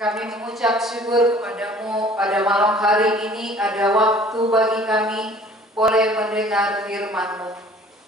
Kami mengucap syukur kepadamu pada malam hari ini ada waktu bagi kami boleh mendengar firman-Mu.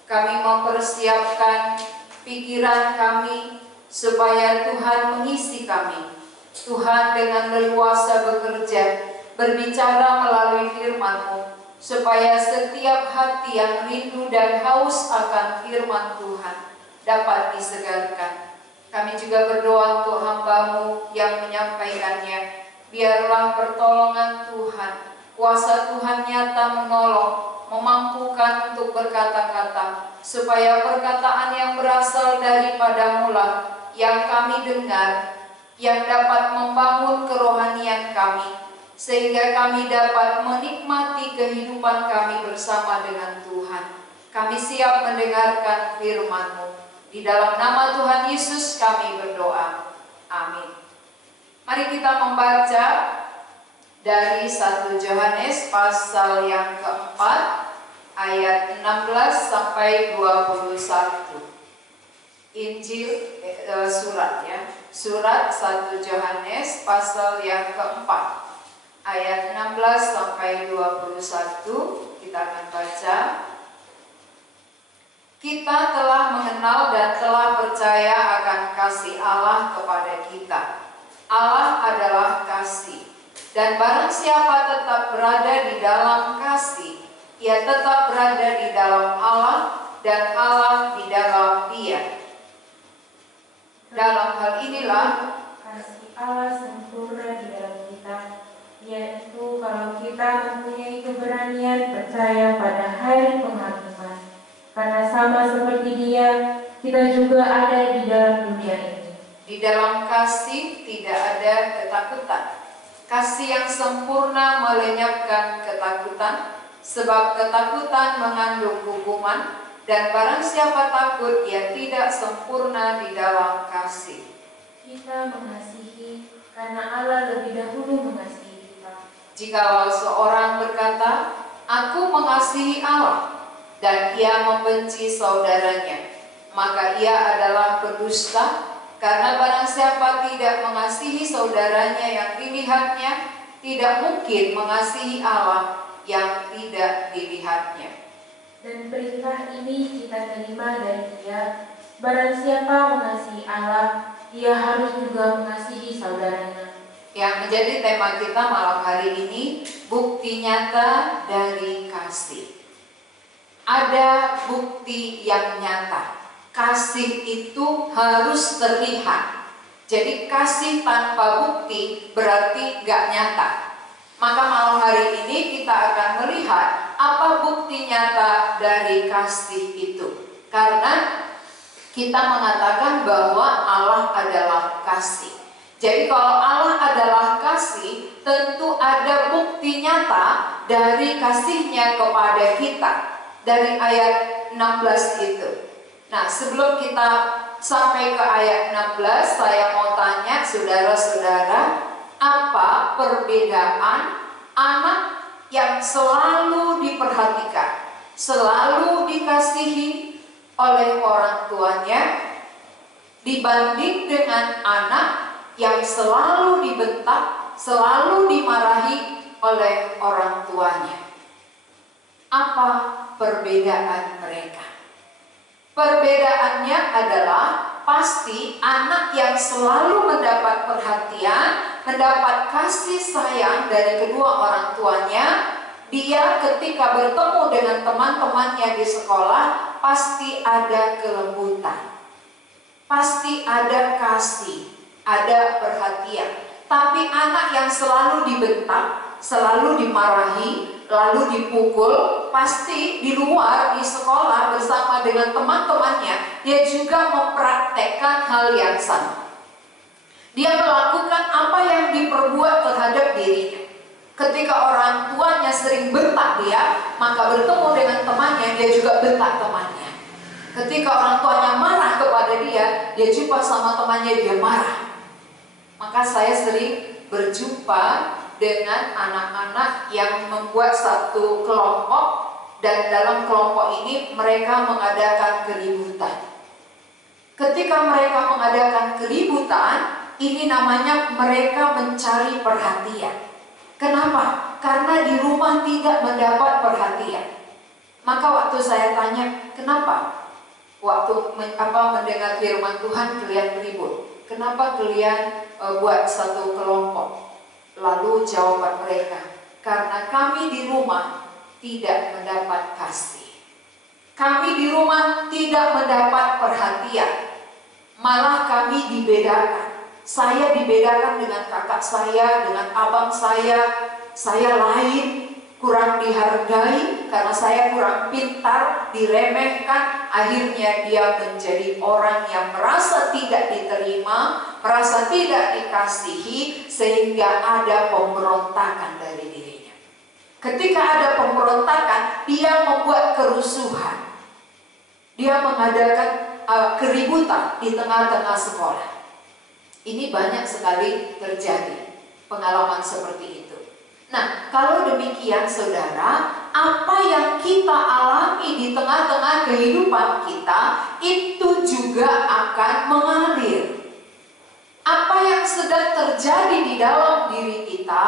Kami mempersiapkan pikiran kami supaya Tuhan mengisi kami. Tuhan dengan leluasa bekerja, berbicara melalui firman-Mu, supaya setiap hati yang rindu dan haus akan firman Tuhan dapat disegarkan. Kami juga berdoa untuk hamba-Mu yang menyampaikannya. Biarlah pertolongan Tuhan, kuasa Tuhan nyata menolong, memampukan untuk berkata-kata, supaya perkataan yang berasal daripada-Mu lah yang kami dengar, yang dapat membangun kerohanian kami, sehingga kami dapat menikmati kehidupan kami bersama dengan Tuhan. Kami siap mendengarkan firman-Mu. Di dalam nama Tuhan Yesus kami berdoa. Amin. Mari kita membaca dari 1 Yohanes pasal yang keempat ayat 16 sampai 21. Injil surat ya. Surat 1 Yohanes pasal yang keempat ayat 16 sampai 21 kita akan baca. Kita telah mengenal dan telah percaya akan kasih Allah kepada kita. Allah adalah kasih, dan barang siapa tetap berada di dalam kasih, ia tetap berada di dalam Allah dan Allah di dalam Dia. Dalam hal inilah kasih Allah sempurna di dalam kita, yaitu kalau kita mempunyai keberanian percaya pada hari penghakiman. Karena sama seperti Dia, kita juga ada di dalam dunia ini. Di dalam kasih tidak ada ketakutan. Kasih yang sempurna melenyapkan ketakutan, sebab ketakutan mengandung hukuman, dan barang siapa takut, ia tidak sempurna di dalam kasih. Kita mengasihi karena Allah lebih dahulu mengasihi kita. Jikalau seorang berkata, "Aku mengasihi Allah," dan ia membenci saudaranya, maka ia adalah pendusta, karena barang siapa tidak mengasihi saudaranya yang dilihatnya, tidak mungkin mengasihi Allah yang tidak dilihatnya. Dan perintah ini kita terima dari Dia, barang siapa mengasihi Allah, dia harus juga mengasihi saudaranya. Yang menjadi tema kita malam hari ini, bukti nyata dari kasih. Ada bukti yang nyata. Kasih itu harus terlihat. Jadi kasih tanpa bukti berarti gak nyata. Maka malam hari ini kita akan melihat apa bukti nyata dari kasih itu. Karena kita mengatakan bahwa Allah adalah kasih. Jadi kalau Allah adalah kasih, tentu ada bukti nyata dari kasihnya kepada kita. Dari ayat 16 itu. Nah, sebelum kita sampai ke ayat 16, saya mau tanya saudara-saudara, apa perbedaan anak yang selalu diperhatikan, selalu dikasihi oleh orang tuanya, dibanding dengan anak yang selalu dibentak, selalu dimarahi oleh orang tuanya? Apa perbedaan mereka? Perbedaannya adalah pasti anak yang selalu mendapat perhatian, mendapat kasih sayang dari kedua orang tuanya, dia ketika bertemu dengan teman-temannya di sekolah pasti ada kelembutan, pasti ada kasih, ada perhatian. Tapi anak yang selalu dibentak, selalu dimarahi, lalu dipukul, pasti di luar, di sekolah bersama dengan teman-temannya, dia juga mempraktekkan hal yang sama. Dia melakukan apa yang diperbuat terhadap dirinya. Ketika orang tuanya sering bentak dia, maka bertemu dengan temannya, dia juga bentak temannya. Ketika orang tuanya marah kepada dia, dia jumpa sama temannya, dia marah. Maka saya sering berjumpa dengan anak-anak yang membuat satu kelompok, dan dalam kelompok ini mereka mengadakan keributan. Ketika mereka mengadakan keributan, Ini namanya mereka mencari perhatian. Kenapa? Karena di rumah tidak mendapat perhatian. Maka waktu saya tanya, kenapa? Waktu mendengar firman Tuhan kalian ribut. Kenapa kalian buat satu kelompok? Lalu jawaban mereka, karena kami di rumah tidak mendapat kasih. Kami di rumah tidak mendapat perhatian. Malah kami dibedakan. Saya dibedakan dengan kakak saya, dengan abang saya. Saya lain, kurang dihargai karena saya kurang pintar, diremehkan. Akhirnya dia menjadi orang yang merasa tidak diterima, merasa tidak dikasihi, sehingga ada pemberontakan dari dirinya. Ketika ada pemberontakan, dia membuat kerusuhan. Dia mengadakan keributan di tengah-tengah sekolah. Ini banyak sekali terjadi pengalaman seperti itu. Nah, kalau demikian saudara, apa yang kita alami di tengah-tengah kehidupan kita itu juga akan mengalir. Apa yang sedang terjadi di dalam diri kita,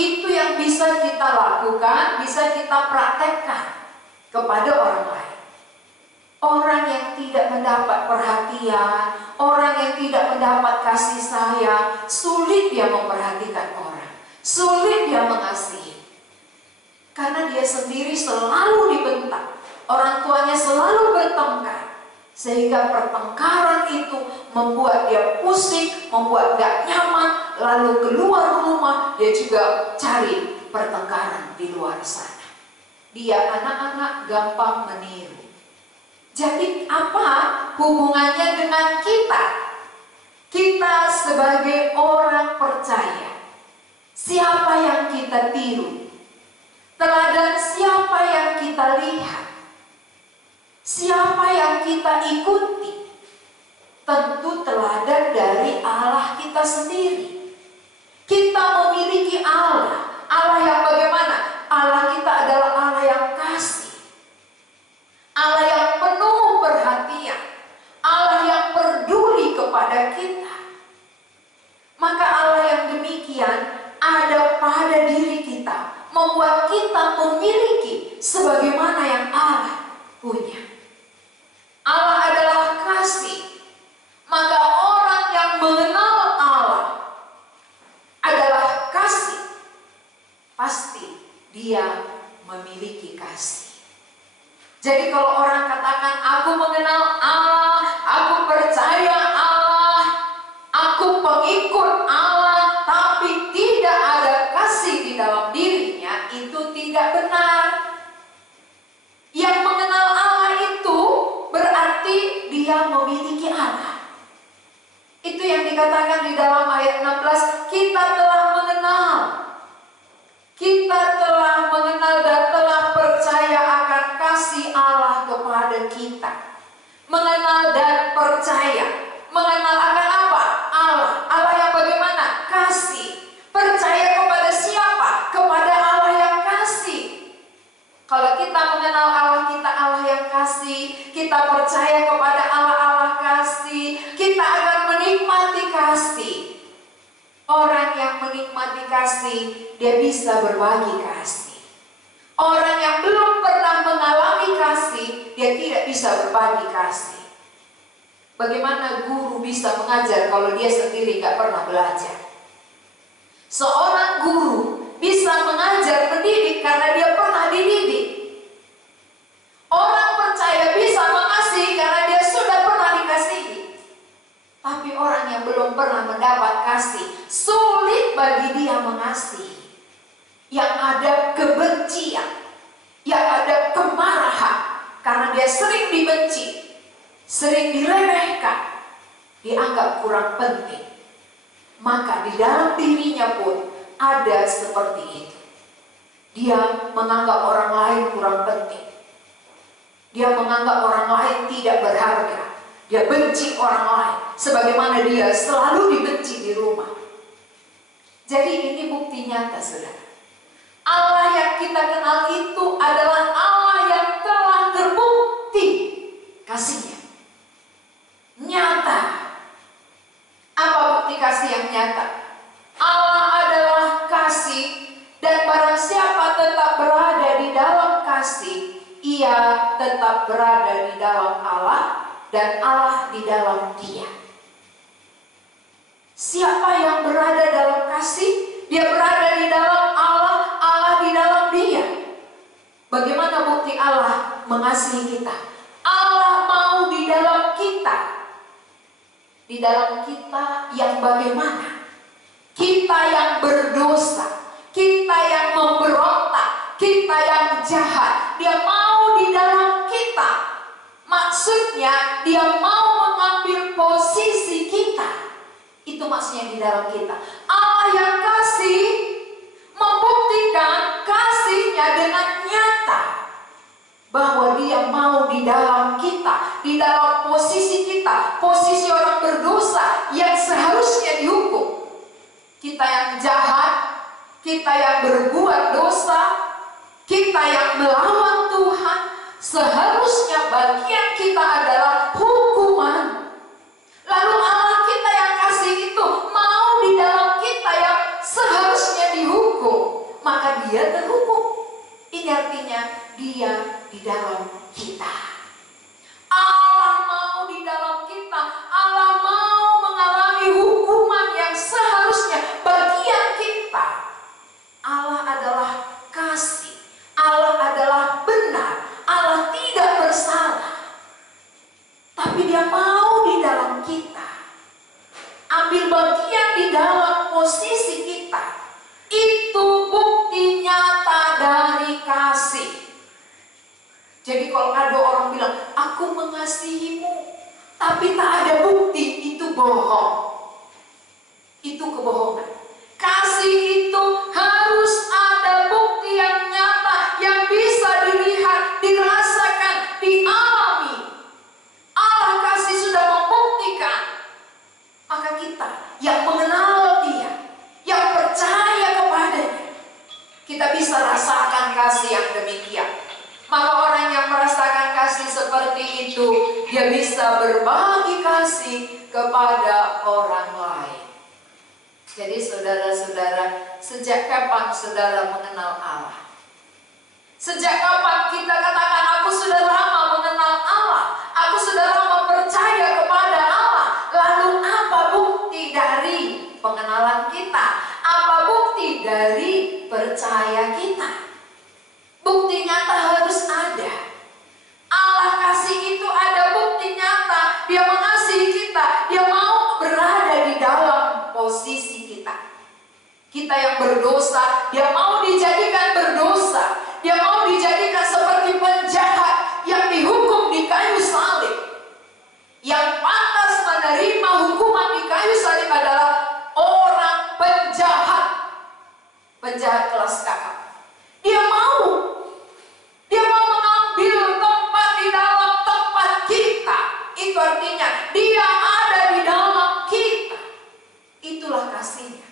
itu yang bisa kita lakukan, bisa kita praktekkan kepada orang lain. Orang yang tidak mendapat perhatian, orang yang tidak mendapat kasih sayang, sulit dia memperhatikan orang, sulit dia mengasihi. Karena dia sendiri selalu dibentak, orang tuanya selalu bertengkar, sehingga pertengkaran itu membuat dia pusing, membuat gak nyaman, lalu keluar rumah dia juga cari pertengkaran di luar sana. Dia anak-anak gampang meniru. Jadi apa hubungannya dengan kita? Kita sebagai orang percaya, siapa yang kita tiru? Teladan siapa yang kita lihat? Siapa yang kita ikuti? Tentu teladan dari Allah kita sendiri. Kita memiliki Allah. Allah yang bagaimana? Allah kita adalah Allah yang kasih, Allah yang penuh perhatian, Allah yang peduli kepada kita. Maka Allah yang demikian ada pada diri kita, membuat kita memiliki sebagaimana yang Allah punya. Allah adalah kasih. Maka orang yang mengenal Allah adalah kasih, pasti dia memiliki kasih. Jadi kalau orang katakan aku mengenal Allah, aku percaya Allah, aku pengikut Allah, tapi tidak ada kasih di dalam dirinya, itu tidak benar. Yang mengenal Allah itu berarti dia memiliki Allah. Itu yang dikatakan di dalam ayat 16, kita telah mengenal. Kita telah mengenal dan telah percaya akan kasih Allah kepada kita. Mengenal dan percaya. Mengenal akan apa? Allah. Allah yang bagaimana? Kasih. Percaya kepada siapa? Kepada Allah yang kasih. Kalau kita mengenal Allah kita Allah yang kasih, kita percaya kepada Allah Allah kasih, kita akan menikmati kasih. Orang yang menikmati kasih, dia bisa berbagi kasih. Orang yang belum pernah mengalami kasih, dia tidak bisa berbagi kasih. Bagaimana guru bisa mengajar kalau dia sendiri gak pernah belajar? Seorang guru bisa mengajar, mendidik karena dia pernah dididik. Orang percaya bisa mengasihi karena dia sudah pernah dikasihi. Tapi orang yang belum pernah mendapat kasih, sulit bagi dia mengasihi. Yang ada kebencian, yang ada kemarahan, karena dia sering dibenci, sering diremehkan, dianggap kurang penting. Maka di dalam dirinya pun ada seperti itu. Dia menganggap orang lain kurang penting. Dia menganggap orang lain tidak berharga. Dia benci orang lain, sebagaimana dia selalu dibenci di rumah. Jadi ini bukti nyata, saudara. Allah yang kita kenal itu adalah Allah yang telah terbukti kasihnya. Nyata. Apa bukti kasih yang nyata. Allah adalah kasih, dan barang siapa tetap berada di dalam kasih, ia tetap berada di dalam Allah, dan Allah di dalam dia. Siapa yang berada dalam kasih, dia berada di dalam Allah, Allah di dalam dia. Bagaimana bukti Allah mengasihi kita? Allah mau di dalam kita. Di dalam kita yang bagaimana? Kita yang berdosa, kita yang memberontak, kita yang jahat. Dia mau di dalam kita. Maksudnya dia mau mengambil posisi kita. Itu maksudnya di dalam kita. Allah yang kasih membuktikan kasihnya dengan nyata, bahwa dia mau di dalam kita, di dalam posisi kita, posisi orang berdosa yang seharusnya dihukum. Kita yang jahat, kita yang berbuat dosa, kita yang melawan Tuhan, seharusnya bagian kita adalah hukuman. Lalu Allah kita yang kasih itu mau di dalam kita yang seharusnya dihukum, maka dia terhukum. Ini artinya dia di dalam kita. Allah mau di dalam kita. Allah mau mengalami hukuman yang seharusnya bagian kita. Allah adalah kasih. Allah adalah benar. Allah tidak bersalah. Tapi dia mau di dalam kita. Ambil bagian di dalam posisi kita. Itu bukti nyata dari kasih. Jadi kalau ada orang bilang, aku mengasihimu, tapi tak ada bukti, itu bohong. Itu kebohongan. Kasih itu harus ada bukti yang nyata, yang bisa dilihat, dirasakan, dialami. Allah kasih sudah membuktikan. Maka kita yang mengenal dia, yang percaya kepadanya, kita bisa rasakan kasih yang demikian. Maka orang yang merasakan kasih seperti itu, dia bisa berbagi kasih kepada orang lain. Jadi saudara-saudara, sejak kapan saudara mengenal Allah? Sejak kapan kita katakan, aku sudah lama mengenal Allah, aku sudah lama percaya kepada Allah. Lalu apa bukti dari pengenalan kita? Apa bukti dari percaya kita? Bukti nyata harus ada. Allah kasih itu ada bukti nyata. Dia mengasihi kita. Dia mau berada di dalam posisi kita. Kita yang berdosa, dia mau dijadikan berdosa. Dia mau dijadikan seperti penjahat yang dihukum di kayu salib. Yang pantas menerima hukuman di kayu salib adalah orang penjahat. Penjahat kelas kakap. Dia mau mengambil tempat di dalam tempat kita. Itu artinya dia ada di dalam kita. Itulah kasihnya.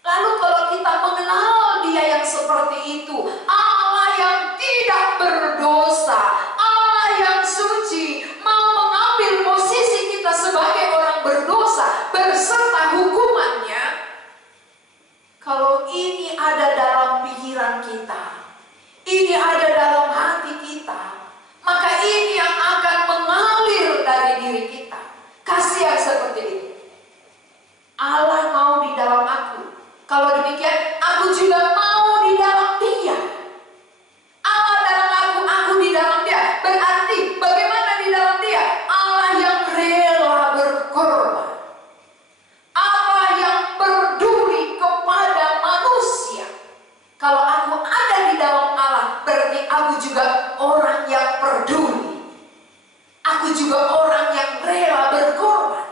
Lalu kalau kita mengenal dia yang seperti itu, Allah yang tidak berdosa, Allah yang suci, mau mengambil posisi kita sebagai orang berdosa berserta hukumannya. Kalau ini ada dalam pikiran kita, ini ada dalam hati kita, maka ini yang akan mengalir dari diri kita. Kasih yang seperti itu. Allah mau di dalam aku. Kalau demikian, aku juga mau di dalam dia. Allah dalam aku di dalam dia. Berarti bagaimana di dalam dia? Allah yang rela berkorban. Allah yang peduli kepada manusia. Kalau aku ada di dalam Allah, berarti aku juga orang yang peduli. Aku juga orang yang rela berkorban.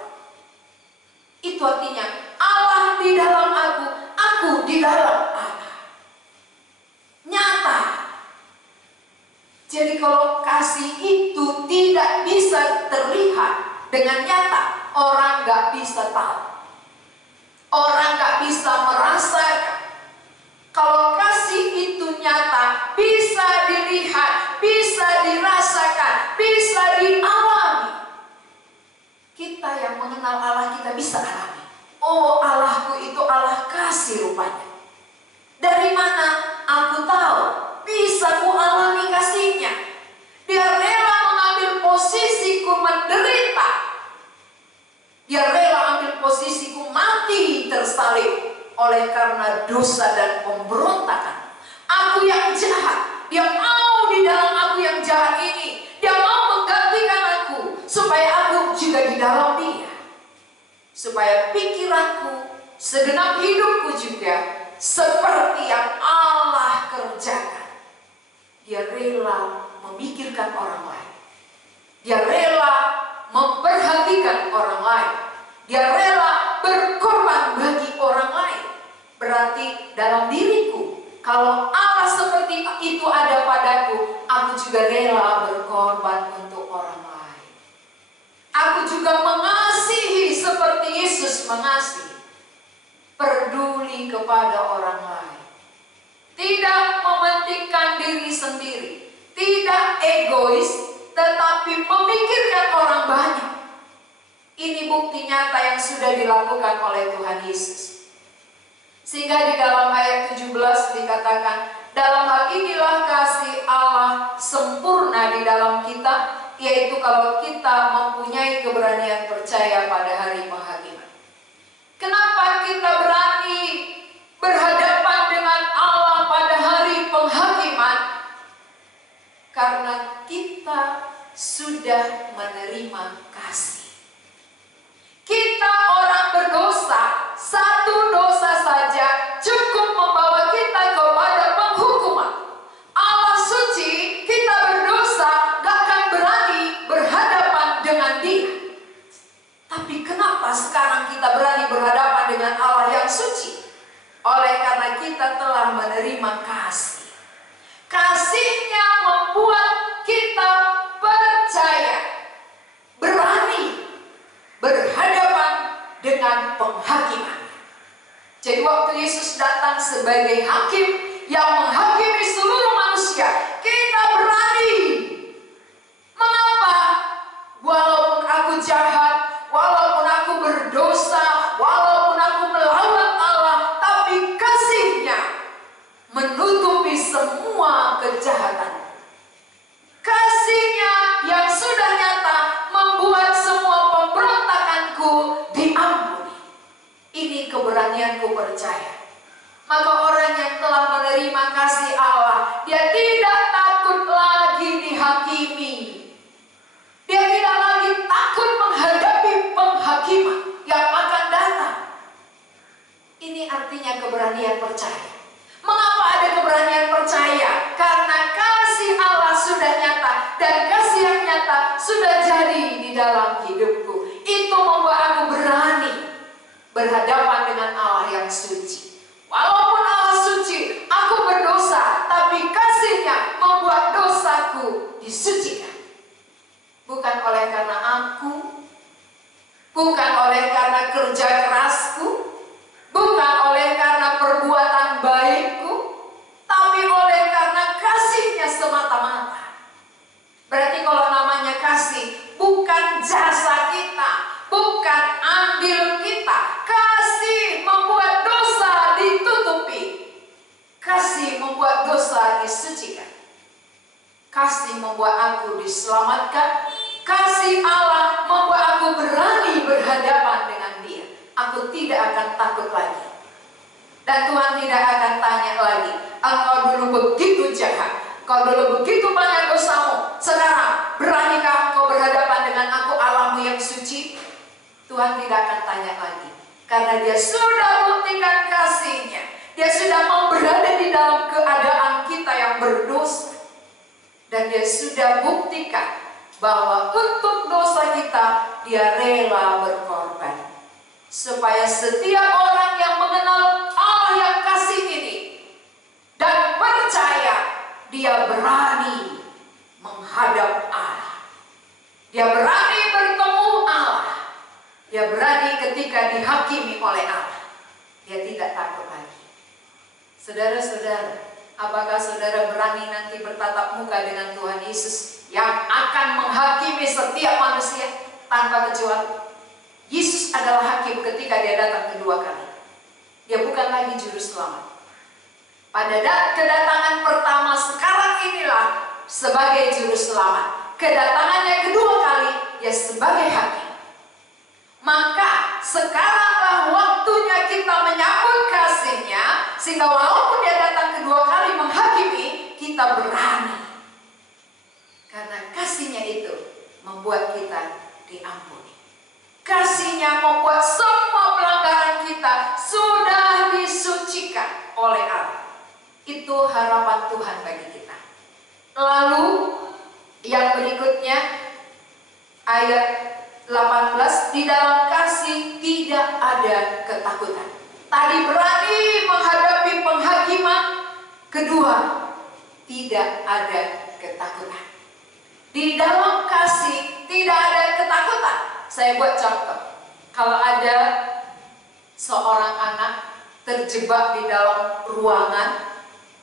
Itu artinya Allah di dalam aku di dalam Allah. Nyata. Jadi kalau kasih itu tidak bisa terlihat dengan nyata, orang gak bisa tahu. Orang gak bisa merasakan. Kalau kasih itu nyata, bisa dilihat, bisa dirasakan, bisa dialami. Kita yang mengenal Allah, kita bisa alami. Oh, Allahku itu Allah kasih rupanya. Dari mana aku tahu bisa ku alami kasihnya? Dia rela mengambil posisiku menderita. Dia rela ambil posisiku mati tersalib oleh karena dosa dan pemberontakan. Aku yang jahat, dia mau di dalam aku yang jahat ini. Dia mau menggantikan aku supaya aku juga di dalam dia. Supaya pikiranku, segenap hidupku juga seperti yang Allah kerjakan. Dia rela memikirkan orang lain. Dia rela memperhatikan orang lain. Dia rela berkorban bagi orang lain. Berarti dalam diriku, kalau Allah seperti itu ada padaku, aku juga rela berkorban untuk orang lain. Aku juga mengasihi seperti Yesus mengasihi. Peduli kepada orang lain. Tidak mementingkan diri sendiri. Tidak egois, tetapi memikirkan orang banyak. Ini bukti nyata yang sudah dilakukan oleh Tuhan Yesus. Sehingga di dalam ayat 17 dikatakan, dalam hal inilah kasih Allah sempurna di dalam kita, yaitu kalau kita mempunyai keberanian percaya pada hari penghakiman. Kenapa kita berani berhadapan dengan Allah pada hari penghakiman? Karena kita sudah menerima kasih. Kita orang berdosa, satu dosa saja cukup membawa kita kepada penghukuman. Allah suci, kita berdosa, gak akan berani berhadapan dengan Dia. Tapi kenapa sekarang kita berani berhadapan dengan Allah yang suci? Oleh karena kita telah menerima kasih. Kasih-Nya membuat kita percaya, berani berhadapan dengan penghakiman. Jadi waktu Yesus datang sebagai hakim yang menghakimi seluruh manusia, kita berani. Mengapa? Walaupun aku jahat, walaupun aku berdosa, walaupun aku melawan Allah, tapi kasih-Nya menutupi semua kejahatan. Kasih-Nya yang sudah nyata membuat semua pemberontakanku diampuni. Ini keberanianku percaya. Maka orang yang telah menerima kasih Allah, dia tidak takut lagi dihakimi. Dia tidak lagi takut menghadapi penghakiman yang akan datang. Ini artinya keberanian percaya. Mengapa ada keberanian percaya? Karena kasih Allah sudah nyata dan kasih yang nyata sudah jadi di dalam hidupku. Itu membuat aku berani berhadapan dengan Allah yang suci. Walaupun Allah suci, aku berdosa, tapi kasih-Nya membuat dosaku disucikan. Bukan oleh karena aku, bukan oleh karena kerja kerasku, bukan oleh karena perbuatan baikku, tapi oleh karena kasih-Nya semata-mata. Berarti kalau namanya kasih, bukan jasa kita, bukan andil kita. Kasih membuat dosa ditutupi. Kasih membuat dosa disucikan. Kasih membuat aku diselamatkan. Kasih Allah membuat aku berani berhadapan dengan Dia. Aku tidak akan takut lagi. Dan Tuhan tidak akan tanya lagi, engkau dulu begitu jahat, kau dulu begitu banyak dosamu, sekarang beranikah kau berhadapan dengan aku Allahmu yang suci? Tuhan tidak akan tanya lagi. Karena Dia sudah buktikan kasih-Nya. Dia sudah mau berada di dalam keadaan kita yang berdosa. Dan Dia sudah buktikan bahwa untuk dosa kita Dia rela berkorban. Supaya setiap orang yang mengenal Allah yang kasih ini dan percaya, dia berani menghadap Allah. Dia berani bertemu Allah. Dia berani ketika dihakimi oleh Allah. Dia tidak takut lagi. Saudara-saudara, apakah saudara berani nanti bertatap muka dengan Tuhan Yesus yang akan menghakimi setiap manusia tanpa kecuali? Yesus Iblis adalah hakim ketika dia datang kedua kali. Dia bukan lagi juru selamat. Pada kedatangan pertama sekarang inilah sebagai juru selamat. Kedatangannya kedua kali ya sebagai hakim. Maka sekaranglah waktunya kita menyambut kasih-Nya, sehingga walaupun dia datang kedua kali menghakimi, kita berani. Karena kasih-Nya itu membuat kita diampuni. Kasih-Nya membuat semua pelanggaran kita sudah disucikan oleh Allah. Itu harapan Tuhan bagi kita. Lalu yang berikutnya ayat 18, di dalam kasih tidak ada ketakutan. Tadi berani menghadapi penghakiman, kedua tidak ada ketakutan. Di dalam kasih tidak ada ketakutan. Saya buat contoh. Kalau ada seorang anak terjebak di dalam ruangan,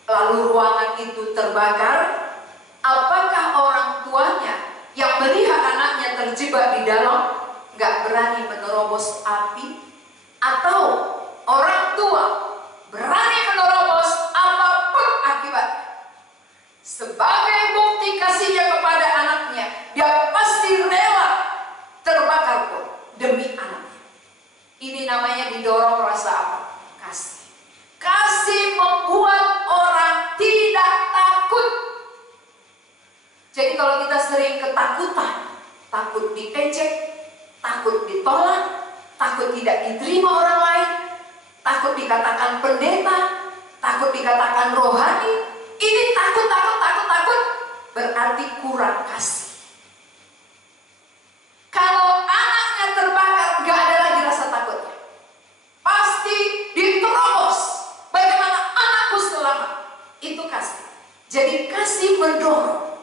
lalu ruangan itu terbakar, apakah orang tuanya yang melihat anaknya terjebak di dalam nggak berani menerobos api? Atau orang tua berani menerobos apapun akibatnya? Sebagai bukti kasihnya kepada anaknya, dia pasti rela terbakar pun demi anaknya. Ini namanya didorong rasa apa? Kasih. Kasih membuat orang tidak takut. Jadi kalau kita sering ketakutan, takut diejek, takut ditolak, takut tidak diterima orang lain, takut dikatakan pendeta, takut dikatakan rohani, ini takut, berarti kurang kasih. Kalau anaknya terbakar, gak ada lagi rasa takutnya. Pasti diterobos. Bagaimana anakku selamat? Itu kasih. Jadi kasih mendorong.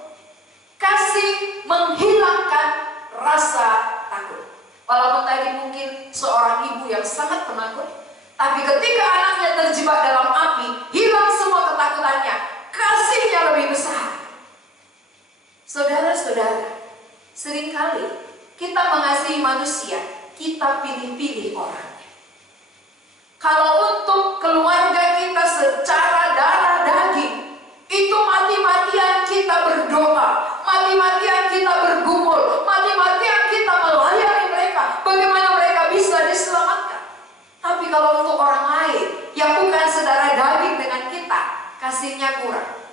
Kasih menghilangkan rasa takut. Walaupun tadi mungkin seorang ibu yang sangat penakut, tapi ketika anaknya terjebak dalam api, hilang semua ketakutannya. Kasihnya lebih besar. Saudara-saudara, seringkali kita mengasihi manusia, kita pilih-pilih orangnya. Kalau untuk keluarga kita secara darah daging, itu mati-matian kita berdoa, mati-matian kita bergumul, mati-matian kita melayani mereka, bagaimana mereka bisa diselamatkan. Tapi kalau untuk orang lain yang bukan saudara daging dengan kita, kasihnya kurang.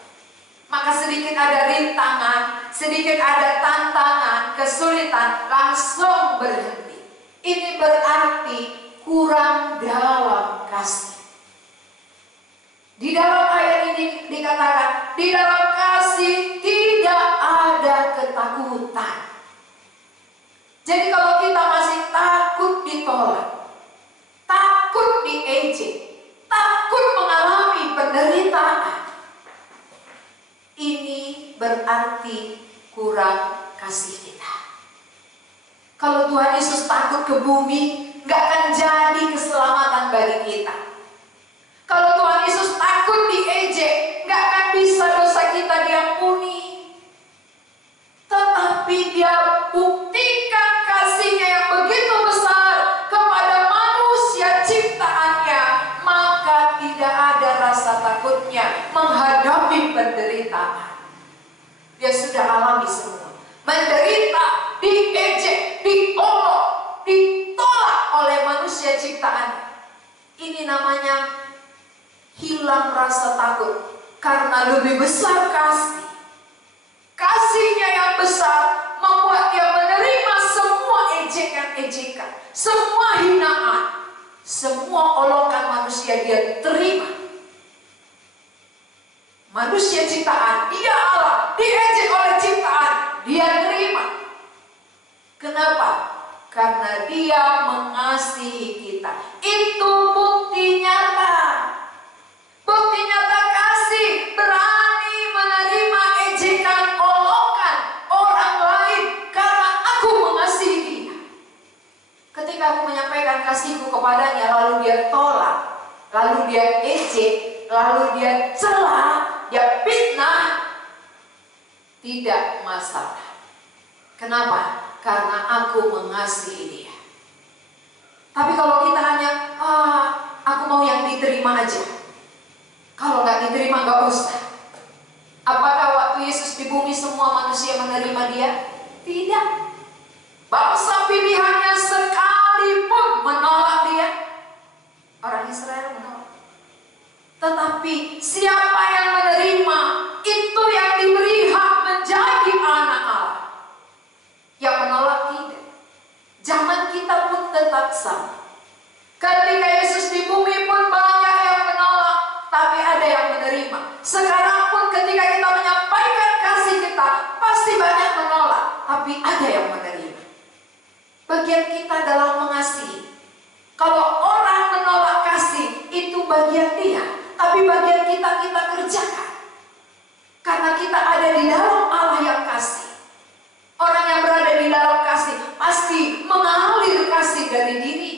Maka sedikit ada rintangan, sedikit ada tantangan, kesulitan, langsung berhenti. Ini berarti kurang dalam kasih. Di dalam ayat ini dikatakan, di dalam kasih tidak ada ketakutan. Jadi kalau kita masih takut ditolak, takut diejek, takut mengalami penderitaan, ini berarti kurang kasih kita. Kalau Tuhan Yesus takut ke bumi, gak akan jadi keselamatan bagi kita. Kalau Tuhan Yesus takut diejek, gak akan bisa dosa kita diampuni. Tetapi Dia buktikan kasih-Nya yang begitu besar kepada manusia ciptaannya, maka tidak ada rasa takutnya menghadapi penderitaan. Dia sudah alami semua. Menderita, diejek, diolok, ditolak oleh manusia ciptaan. Ini namanya hilang rasa takut karena lebih besar kasih. Kasih-Nya yang besar membuat Dia menerima semua ejekan-ejekan, semua hinaan, semua olokan manusia Dia terima. Manusia ciptaan, Dia Allah, diejek oleh ciptaan, Dia terima. Kenapa? Karena Dia mengasihi kita. Itu bukti nyata. Bukti nyata kasih, berani menerima ejekan, olokan orang lain karena aku mengasihi dia. Ketika aku menyampaikan kasihku kepadanya, lalu dia tolak, lalu dia ejek, lalu dia cela, dia fitnah, tidak masalah. Kenapa? Karena aku mengasihi dia. Tapi kalau kita hanya, aku mau yang diterima aja. Kalau nggak diterima nggak usah. Apakah waktu Yesus di bumi semua manusia menerima dia? Tidak. Bangsa pilihannya sekalipun menolak dia. Orang Israel menolak. Tetapi siapa yang menerima, itu yang diberi hak menjadi anak Allah. Yang menolak tidak. Zaman kita pun tetap sama. Ketika Yesus di bumi pun banyak yang menolak, tapi ada yang menerima. Sekarang pun ketika kita menyampaikan kasih kita, pasti banyak menolak, tapi ada yang menerima. Bagian kita adalah mengasihi. Kalau orang menolak kasih, itu bagian dia. Tapi bagian kita kerjakan. Karena kita ada di dalam Allah yang kasih. Orang yang berada di dalam kasih pasti mengalir kasih dari diri.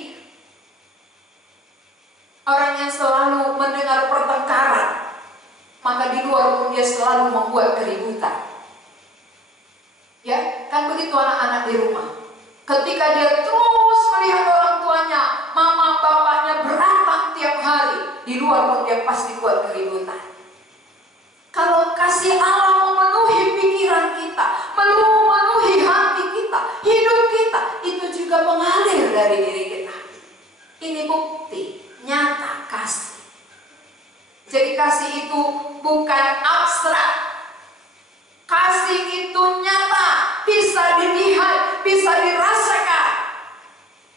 Orang yang selalu mendengar pertengkaran, maka di luar pun dia selalu membuat keributan. Ya, kan begitu anak-anak di rumah. Ketika dia terus melihat orang tuanya, mama bapaknya berantem tiap hari, di luar pun dia pasti buat keributan. Kalau kasih Allah memenuhi pikiran kita, memenuhi hati kita, hidup kita, itu juga mengalir dari diri kita. Ini bukti nyata kasih. Jadi kasih itu bukan abstrak. Kasih itu nyata, bisa dilihat, bisa dirasakan.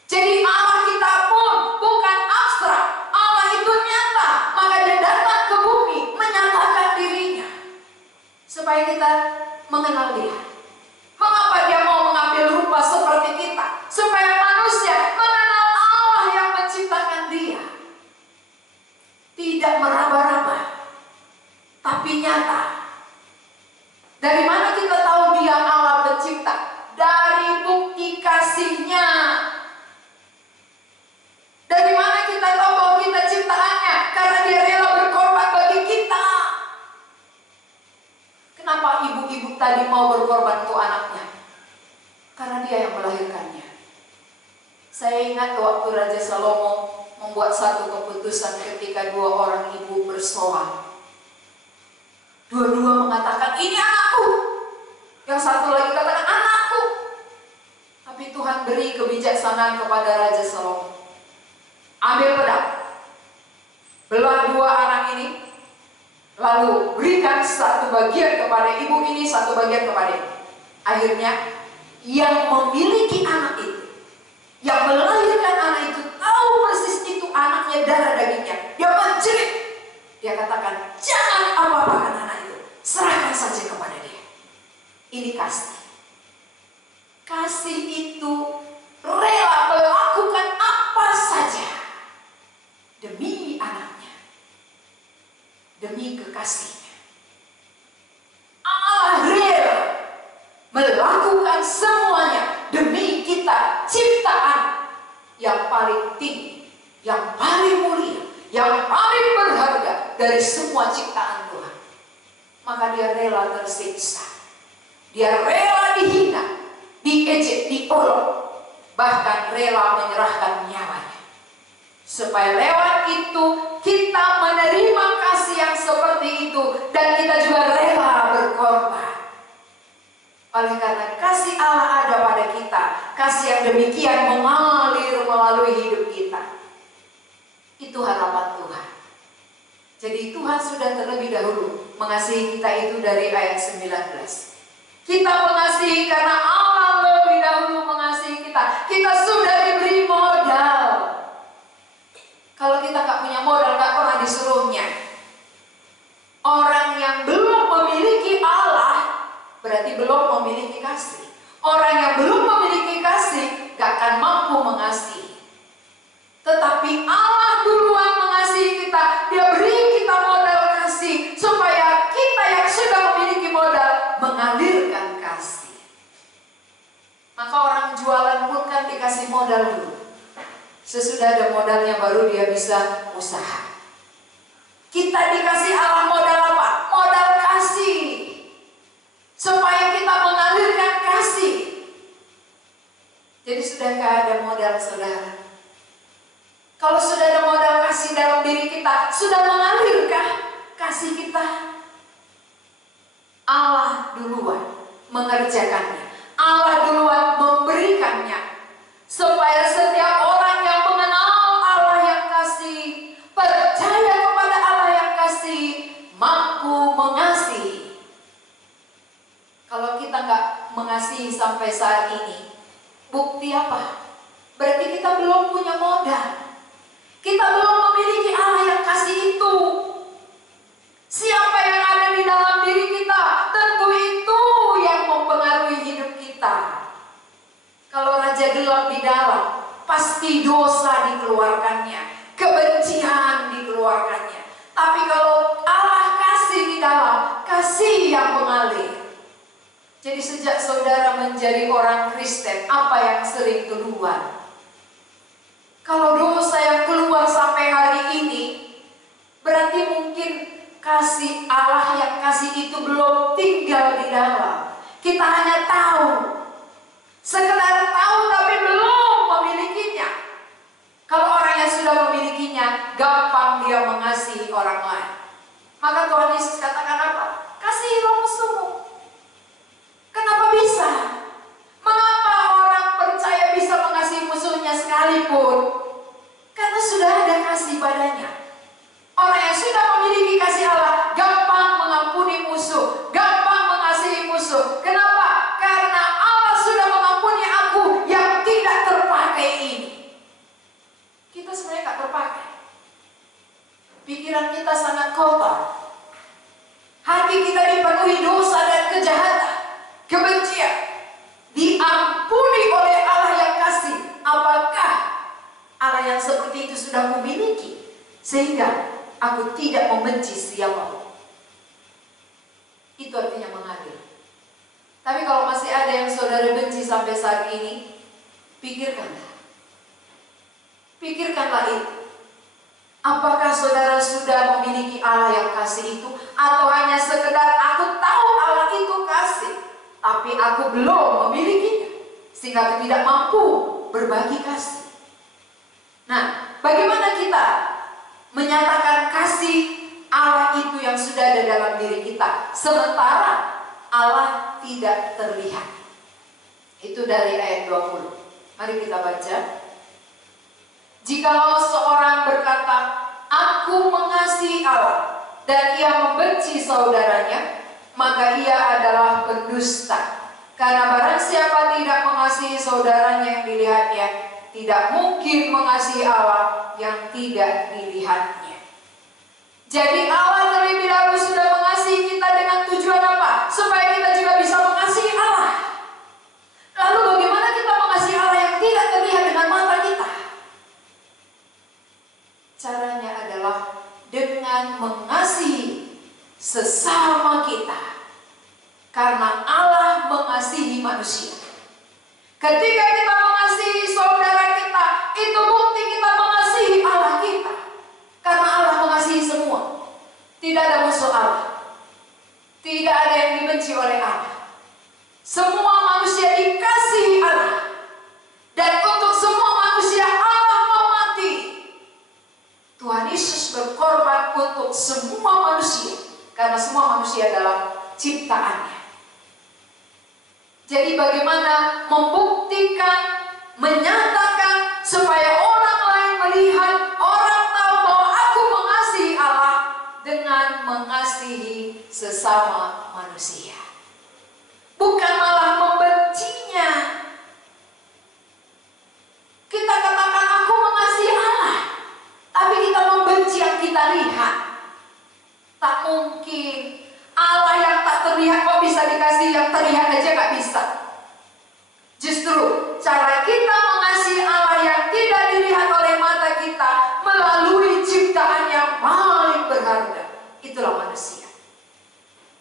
Jadi Allah kita pun bukan abstrak. Allah itu nyata, maka dia datang ke bumi menyatakan dirinya. Supaya kita mengenal dia. Mengapa dia mau mengambil rupa seperti kita? Supaya manusia mengenal Allah yang menciptakan dia. Tidak meraba-raba, tapi nyata. Dari mana kita tahu dia Allah pencipta? Dari bukti kasihnya. Dari mana kita tahu bahwa kita ciptaannya? Karena dia rela berkorban bagi kita. Kenapa ibu-ibu tadi mau berkorban untuk anaknya? Karena dia yang melahirkannya. Saya ingat waktu Raja Salomo membuat satu keputusan ketika dua orang ibu bersoal. Dua-dua mengatakan, ini anakku. Yang satu lagi katakan, anakku. Tapi Tuhan beri kebijaksanaan kepada Raja Salomo. Ambil pedang, belah dua anak ini, lalu berikan satu bagian kepada ibu ini, satu bagian kepada ini. Akhirnya, yang memiliki anak itu, yang melahirkan anak itu, tahu persis itu anaknya, darah dagingnya. Dia menjerit. Dia katakan, jangan apa-apakan anak itu. Serahkan saja kepada dia. Ini kasih. Kasih itu rela melakukan apa saja demi anaknya, demi kekasihnya. Allah rela melakukan semuanya demi kita, ciptaan yang paling tinggi, yang paling mulia, yang paling berharga dari semua ciptaan Tuhan. Maka dia rela tersiksa, dia rela dihina, diejek, diolok, bahkan rela menyerahkan nyawanya. Supaya lewat itu kita menerima kasih yang seperti itu, dan kita juga rela berkorban. Oleh karena kasih Allah ada pada kita, kasih yang demikian mengalir melalui hidup kita. Itu harapan Tuhan. Jadi Tuhan sudah terlebih dahulu mengasihi kita itu dari ayat 19. Kita mengasihi karena Allah lebih dahulu mengasihi kita. Kita sudah diberi modal. Kalau kita nggak punya modal, nggak pernah disuruhnya. Orang yang belum memiliki Allah berarti belum memiliki kasih. Orang yang belum memiliki kasih gak akan mampu mengasihi. Tetapi Allah duluan mengasihi kita. Dia beri kita modal kasih supaya kita yang sudah memiliki modal mengalirkan kasih. Maka orang jualan pun kan dikasih modal dulu. Sesudah ada modalnya baru dia bisa usaha. Kita dikasih Allah modal apa? Modal kasih. Supaya kita mengalirkan kasih. Jadi sudahkah ada modal saudara? kita sudah mengalirkah kasih kita? Allah duluan mengerjakannya. Allah duluan memberikannya. Supaya setiap orang yang mengenal Allah yang kasih, percaya kepada Allah yang kasih, mampu mengasihi. Kalau kita nggak mengasihi sampai saat ini, bukti apa? Berarti kita belum punya modal. Kita belum memiliki Allah yang kasih itu. Siapa yang ada di dalam diri kita, tentu itu yang mempengaruhi hidup kita. Kalau raja gelap di dalam, pasti dosa dikeluarkannya, kebencian dikeluarkannya. Tapi kalau Allah kasih di dalam, kasih yang mengalir. Jadi sejak saudara menjadi orang Kristen, apa yang sering keluar? Kalau dosa yang keluar sampai hari ini, berarti mungkin kasih Allah yang kasih itu belum tinggal di dalam. Kita hanya tahu, sekedar tahu tapi belum memilikinya. Kalau orang yang sudah memilikinya, gampang dia mengasihi orang lain. Maka Tuhan Yesus katakan apa? Kasihilah musuhmu. Kenapa bisa? Mengapa orang percaya bisa mengasihi musuhnya sekalipun? Karena sudah ada kasih padanya. Orang yang sudah memiliki kasih Allah gampang mengampuni musuh, gampang mengasihi musuh. Kenapa? Karena Allah sudah mengampuni aku yang tidak terpakai ini. Kita sebenarnya tidak terpakai. Pikiran kita sangat kotor. Hati kita dipenuhi dosa dan kejahatan, kebencian. Diampuni oleh Allah yang kasih. Apakah Allah yang seperti itu sudah memiliki sehingga aku tidak membenci siapapun? Itu artinya mengalir. Tapi kalau masih ada yang saudara benci sampai saat ini, pikirkanlah. Pikirkanlah itu. Apakah saudara sudah memiliki Allah yang kasih itu, atau hanya sekedar aku tahu Allah itu kasih, tapi aku belum memilikinya, sehingga aku tidak mampu berbagi kasih. Nah, bagaimana kita menyatakan kasih Allah itu yang sudah ada dalam diri kita, sementara Allah tidak terlihat? Itu dari ayat 20. Mari kita baca. Jikalau seorang berkata, aku mengasihi Allah, dan ia membenci saudaranya, maka ia adalah pendusta. Karena barang siapa tidak mengasihi saudaranya yang dilihatnya, tidak mungkin mengasihi Allah yang tidak dilihatnya. Jadi Allah terlebih dahulu sudah mengasihi kita dengan tujuan apa? Supaya kita juga bisa mengasihi Allah. Lalu bagaimana kita mengasihi Allah yang tidak terlihat dengan mata kita? Caranya adalah dengan mengasihi sesama kita. Karena Allah mengasihi manusia. Ketika kita mengasihi saudara kita, itu bukti kita mengasihi Allah kita. Karena Allah mengasihi semua. Tidak ada musuh Allah. Tidak ada yang dibenci oleh Allah. Semua manusia dikasihi Allah. Dan untuk semua manusia Allah mau mati. Tuhan Yesus berkorban untuk semua manusia. Karena semua manusia adalah ciptaannya. Jadi bagaimana membuktikan, menyatakan supaya orang lain melihat, orang tahu bahwa aku mengasihi Allah dengan mengasihi sesama manusia. Bukan malah membencinya. Kita katakan aku mengasihi Allah, tapi kita membenci yang kita lihat. Tak mungkin. Allah yang tak terlihat kok bisa dikasih, yang terlihat aja gak bisa. Justru cara kita mengasihi Allah yang tidak dilihat oleh mata kita melalui ciptaan yang paling berharga. Itulah manusia.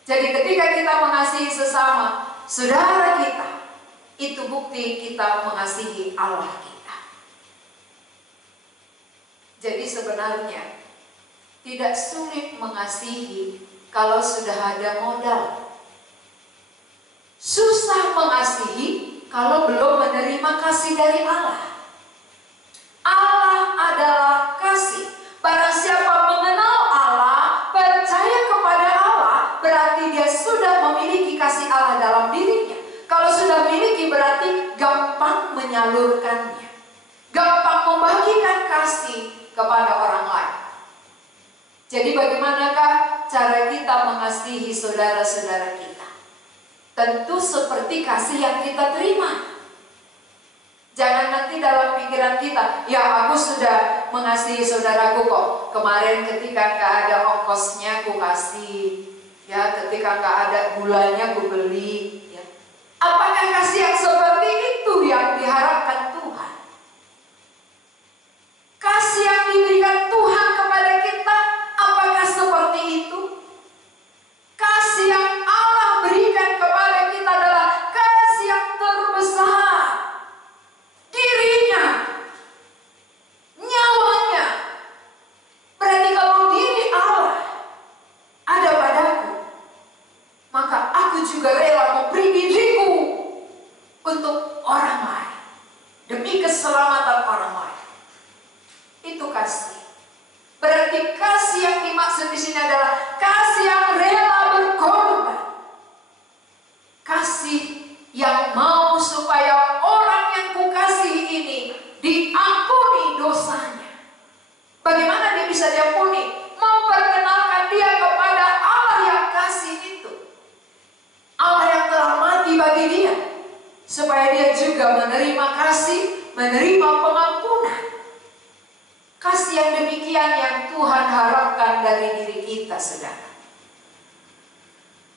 Jadi ketika kita mengasihi sesama saudara kita, itu bukti kita mengasihi Allah kita. Jadi sebenarnya tidak sulit mengasihi kalau sudah ada modal. Susah mengasihi kalau belum menerima kasih dari Allah. Allah adalah kasih. Barang siapa mengenal menyalurkannya, gampang membagikan kasih kepada orang lain. Jadi bagaimanakah cara kita mengasihi saudara-saudara kita? Tentu seperti kasih yang kita terima. Jangan nanti dalam pikiran kita, ya aku sudah mengasihi saudaraku kok. Kemarin ketika gak ada ongkosnya aku kasih, ya ketika gak ada gulanya aku beli. Ya. Apakah kasih yang seperti itu yang diharapkan Tuhan? Kasih yang diberikan Tuhan kepada kita, apakah seperti itu? Kasih yang Allah berikan kepada kita adalah kasih yang terbesar. Dirinya, nyawanya. Berarti kalau diri Allah ada padaku, maka aku juga rela memberi diriku untuk orang lain, demi keselamatan orang lain. Itu kasih. Berarti kasih yang dimaksud di sini adalah kasih yang rela berkorban. Kasih yang mau supaya orang yang kukasihi ini diampuni dosanya. Bagaimana dia bisa diampuni? Memperkenalkan dia kepada Allah yang kasih itu. Allah yang telah mati bagi dia. Supaya dia juga menerima kasih, menerima pengampunan. Kasih yang demikian yang Tuhan harapkan dari diri kita, saudara.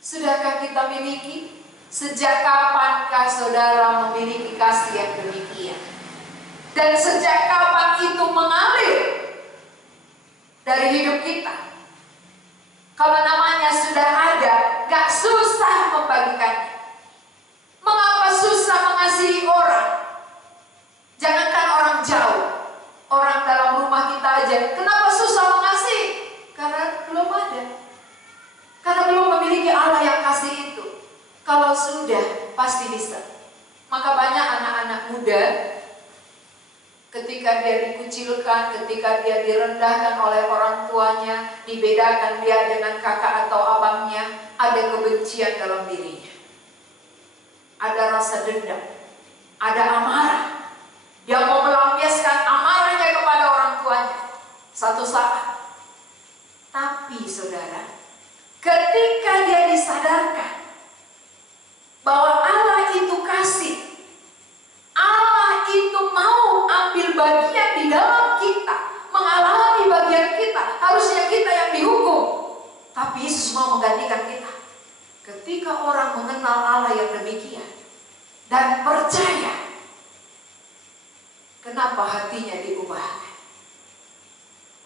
Sudahkah kita miliki? Sejak kapankah saudara memiliki kasih yang demikian? Dan sejak kapan itu mengalir dari hidup kita? Kalau namanya sudah ada, gak susah membagikannya. Mengapa susah mengasihi orang? Jangankan orang jauh, orang dalam rumah kita aja. Kenapa susah mengasihi? Karena belum ada. Karena belum memiliki Allah yang kasih itu. Kalau sudah, pasti bisa. Maka banyak anak-anak muda, ketika dia dikucilkan, ketika dia direndahkan oleh orang tuanya, dibedakan dia dengan kakak atau abangnya, ada kebencian dalam dirinya. Ada rasa dendam, ada amarah. Dia mau melampiaskan amarahnya kepada orang tuanya satu saat. Tapi saudara, ketika dia disadarkan bahwa Allah itu kasih, Allah itu mau ambil bagian di dalam kita, mengalami bagian kita. Harusnya kita yang dihukum, tapi Yesus mau menggantikan kita. Ketika orang mengenal Allah yang demikian dan percaya, kenapa hatinya diubahkan?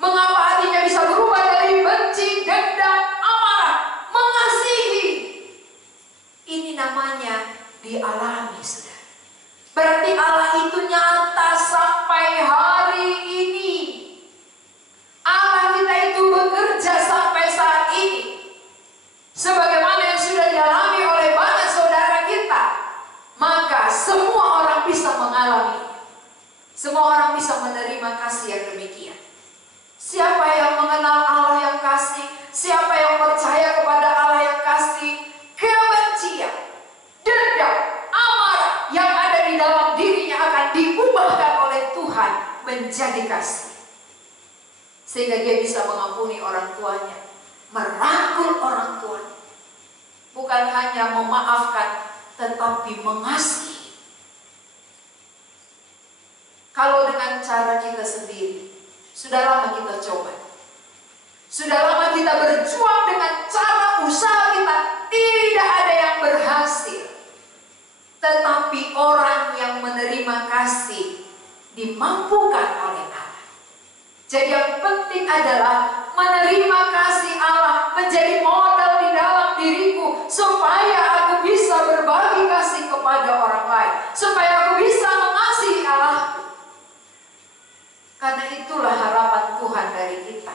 Mengapa hatinya bisa berubah dari benci, dendam, amarah, mengasihi? Ini namanya dialami, saudara. Berarti Allah itu nyata sampai hari ini. Allah kita itu bekerja sampai saat ini. Sebagaimana yang sudah dialami oleh banyak saudara kita, maka semua orang bisa mengalami. Semua orang bisa menerima kasih yang demikian. Siapa yang mengenal Allah yang kasih, siapa yang percaya kepada Allah yang kasih, kebencian, dendam, amarah yang ada di dalam dirinya akan diubahkan oleh Tuhan menjadi kasih. Sehingga dia bisa mengampuni orang tuanya, merangkul orang tuanya. Bukan hanya memaafkan, tetapi mengasihi. Kalau dengan cara kita sendiri, sudah lama kita coba. Sudah lama kita berjuang dengan cara usaha kita, tidak ada yang berhasil. Tetapi orang yang menerima kasih dimampukan oleh Allah. Jadi yang penting adalah menerima kasih Allah menjadi modal di dalam diriku, supaya aku bisa berbagi kasih kepada orang lain, supaya aku bisa mengasihi Allah. Karena itulah harapan Tuhan dari kita,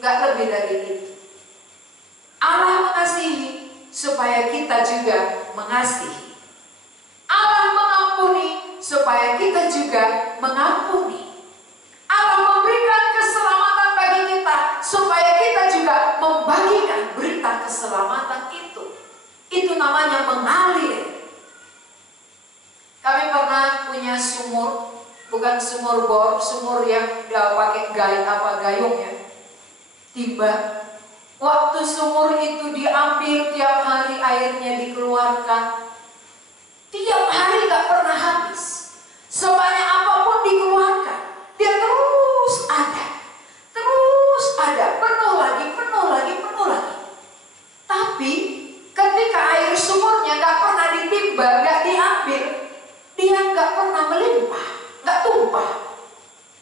nggak lebih dari itu. Allah mengasihi supaya kita juga mengasihi. Allah mengampuni supaya kita juga mengampuni. Allah memberikan keselamatan bagi kita supaya kita juga membagikan berita keselamatan itu. Itu namanya mengalir. Kami pernah punya sumur, bukan sumur bor, sumur yang pakai gayung ya, timba. Waktu sumur itu diambil, tiap hari airnya dikeluarkan, tiap hari gak pernah habis. Sebanyak apapun dikeluarkan, dia terus ada, penuh lagi, penuh lagi, penuh lagi. Tapi ketika air sumurnya gak pernah ditimba, gak diambil, dia gak pernah melimpah, gak tumpah.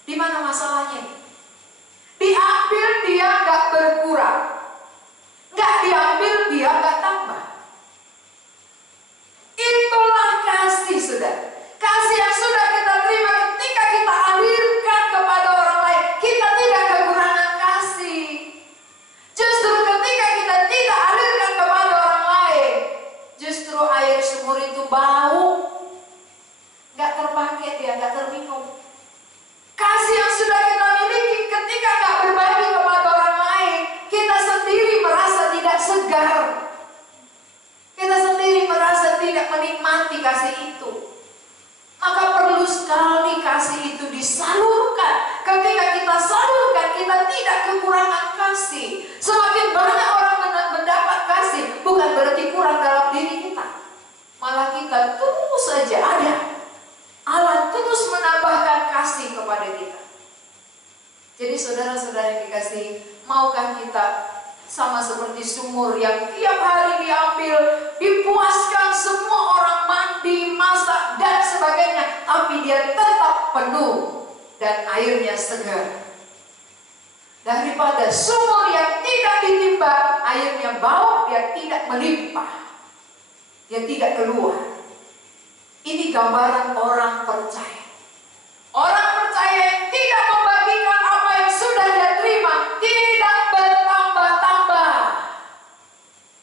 Di mana masalahnya? Diambil dia gak berkurang, gak diambil dia gak tambah. Itulah kasih, saudara. Kasih yang sudah kita terima ketika kita alirkan kepada orang lain, kita tidak kekurangan kasih. Justru ketika kita tidak alirkan kepada orang lain, justru air sumur itu bau, gak terpakai dia, gak terminum. Kasih yang sudah kita miliki ketika gak berbagi kepada orang lain, kita sendiri merasa tidak segar. Kita sendiri merasa tidak menikmati kasih itu. Maka perlu sekali kasih itu disalurkan. Ketika kita salurkan, kita tidak kekurangan kasih. Semakin banyak orang mendapat kasih, bukan berarti kurang dalam diri kita. Malah kita terus saja ada. Allah terus menambahkan kasih kepada kita. Jadi saudara-saudara yang dikasihi, maukah kita sama seperti sumur yang tiap hari diambil, dipuaskan, semua orang mandi, masak, dan sebagainya, tapi dia tetap penuh dan airnya segar. Daripada sumur yang tidak ditimba, airnya bau, dia tidak melimpah, dia tidak keluar. Ini gambaran orang percaya. Orang percaya yang tidak membagikan apa yang sudah dia terima, tidak bertambah-tambah.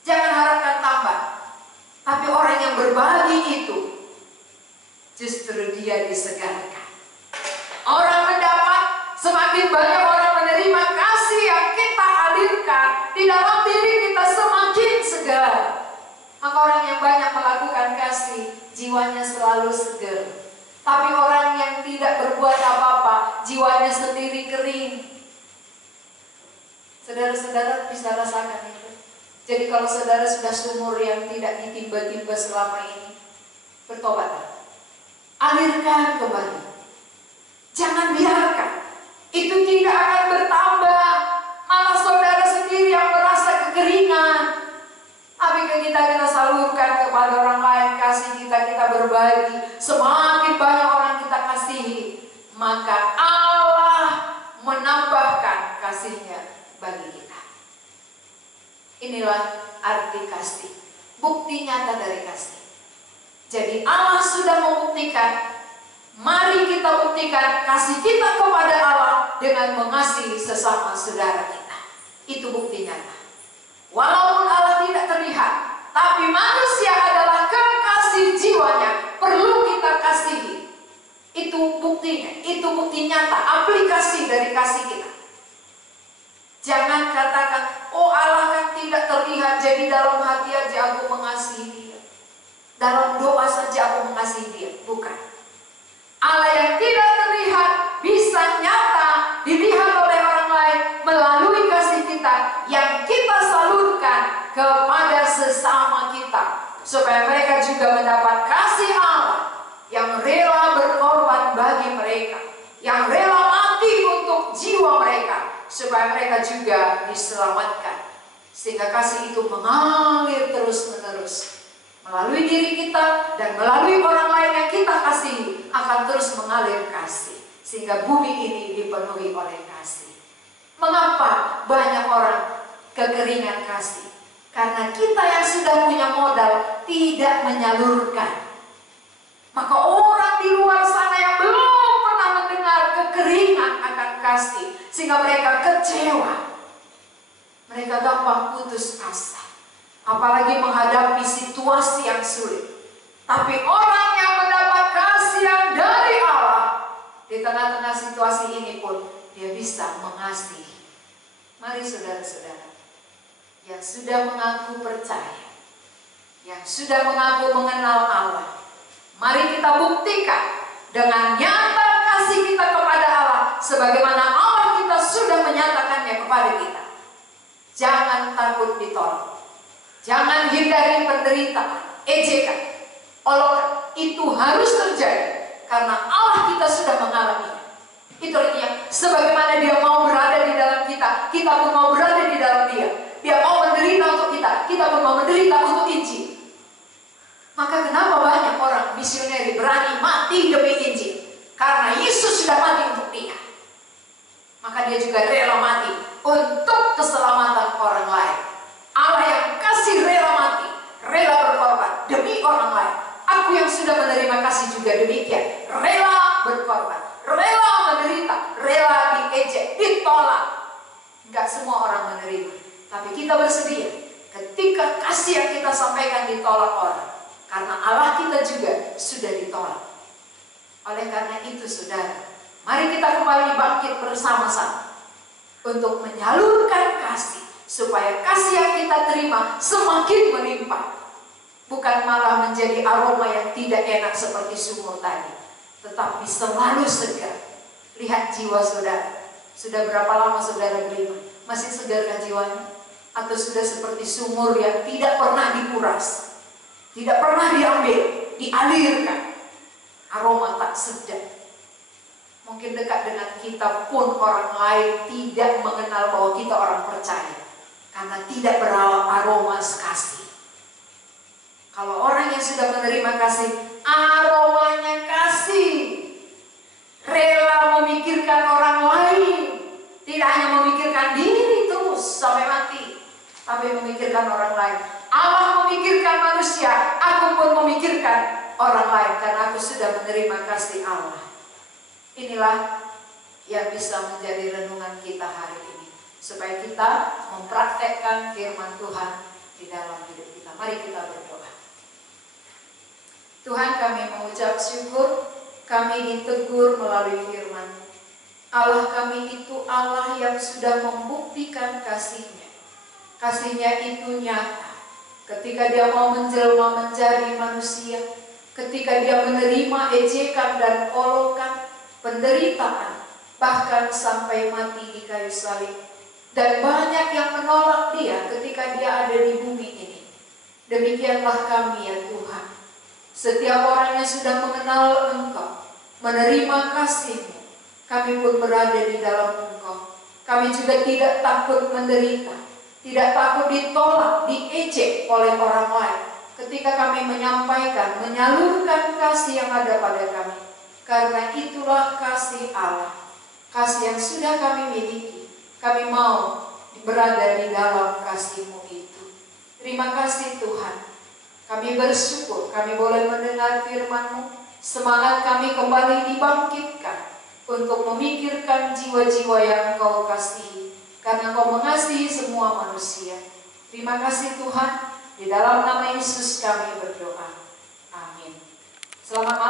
Jangan harapkan tambah. Tapi orang yang berbagi itu, justru dia disegarkan. Orang mendapat, semakin banyak orang menerima kasih yang kita alirkan di dalam diri kita, semakin segar. Maka orang yang banyak melakukan kasih, jiwanya selalu segar. Tapi orang yang tidak berbuat apa-apa, jiwanya sendiri kering. Saudara-saudara bisa rasakan itu. Jadi kalau saudara sudah sumur yang tidak ditimba-timba selama ini, bertobatlah. Alirkan kembali. Jangan biarkan. Itu tidak akan bertambah. Malah saudara sendiri yang merasa kekeringan. Tapi kita salurkan kepada orang lain, kasih kita berbagi, semakin banyak orang kita kasihi, maka Allah menambahkan kasihnya bagi kita. Inilah arti kasih, bukti nyata dari kasih. Jadi Allah sudah membuktikan, mari kita buktikan kasih kita kepada Allah dengan mengasihi sesama saudara kita. Itu bukti nyata. Walaupun Allah tidak terlihat, tapi manusia adalah kekasih jiwanya, perlu kita kasihi. Itu buktinya, itu bukti nyata, aplikasi dari kasih kita. Jangan katakan, oh Allah kan tidak terlihat, jadi dalam hati aja aku mengasihi dia, dalam doa saja aku mengasihi dia. Bukan. Allah yang tidak terlihat bisa nyata dilihat oleh orang lain melalui kasih kita yang kita salurkan kepada sesama kita, supaya mereka juga mendapat kasih Allah yang rela berkorban bagi mereka, yang rela mati untuk jiwa mereka, supaya mereka juga diselamatkan. Sehingga kasih itu mengalir terus-menerus melalui diri kita dan melalui orang lain yang kita kasihi, akan terus mengalir kasih, sehingga bumi ini dipenuhi oleh kasih. Mengapa banyak orang kekeringan kasih? Karena kita yang sudah punya modal tidak menyalurkan. Maka orang di luar sana yang belum pernah mendengar kekeringan akan kasih, sehingga mereka kecewa, mereka gampang putus asa, apalagi menghadapi situasi yang sulit. Tapi orang yang mendapat kasih yang dari Allah, di tengah-tengah situasi ini pun dia bisa mengasihi. Mari saudara-saudara yang sudah mengaku percaya, yang sudah mengaku mengenal Allah, Mari kita buktikan dengan nyata kasih kita kepada Allah, sebagaimana Allah kita sudah menyatakannya kepada kita. Jangan takut ditolak. Jangan hindari penderitaan, ejekan, olokan. Itu harus terjadi karena Allah kita sudah mengalaminya. Itu artinya sebagaimana Dia mau berada di dalam kita, kita pun mau berada di dalam Dia. Dia mau menderita untuk kita pun mau menderita untuk Injil. Maka kenapa banyak orang misioneri berani mati demi Injil? Karena Yesus sudah mati untuk dia. Maka dia juga rela mati untuk keselamatan orang lain. Allah yang kasih rela mati, rela berkorban demi orang lain. Aku yang sudah menerima kasih juga demikian, rela berkorban, rela menderita, rela diejek, ditolak. Enggak semua orang menerima, tapi kita bersedia ketika kasih yang kita sampaikan ditolak orang, karena Allah kita juga sudah ditolak. Oleh karena itu saudara, mari kita kembali bangkit bersama-sama untuk menyalurkan kasih, supaya kasih yang kita terima semakin melimpah, bukan malah menjadi aroma yang tidak enak seperti sumur tadi, tetapi selalu segar. Lihat jiwa saudara, sudah berapa lama saudara beriman? Masih segarkah jiwanya? Atau sudah seperti sumur yang tidak pernah dikuras, tidak pernah diambil, dialirkan, aroma tak sedap? Mungkin dekat dengan kita pun orang lain tidak mengenal bahwa kita orang percaya, karena tidak beraroma kasih. Kalau orang yang sudah menerima kasih, aromanya kasih, rela memikirkan orang lain, tidak hanya memikirkan diri terus sampai mati, tapi memikirkan orang lain. Allah memikirkan manusia, aku pun memikirkan orang lain, karena aku sudah menerima kasih Allah. Inilah yang bisa menjadi renungan kita hari ini, supaya kita mempraktekkan firman Tuhan di dalam hidup kita. Mari kita berdoa. Tuhan, kami mengucap syukur, kami ditegur melalui firman. Allah kami itu Allah yang sudah membuktikan kasih-Nya. Kasih-Nya itu nyata ketika Dia mau menjelma menjadi manusia, ketika Dia menerima ejekan dan olokan, penderitaan, bahkan sampai mati di kayu salib. Dan banyak yang menolak Dia ketika Dia ada di bumi ini. Demikianlah kami ya Tuhan. Setiap orang yang sudah mengenal Engkau, menerima kasih-Mu, kami pun berada di dalam Engkau. Kami juga tidak takut menderita, tidak takut ditolak, diejek oleh orang lain ketika kami menyampaikan, menyalurkan kasih yang ada pada kami. Karena itulah kasih Allah, kasih yang sudah kami miliki. Kami mau berada di dalam kasih-Mu itu. Terima kasih Tuhan. Kami bersyukur kami boleh mendengar firman-Mu. Semangat kami kembali dibangkitkan untuk memikirkan jiwa-jiwa yang Engkau kasihi, karena Engkau mengasihi semua manusia. Terima kasih Tuhan. Di dalam nama Yesus kami berdoa. Amin. Selamat malam.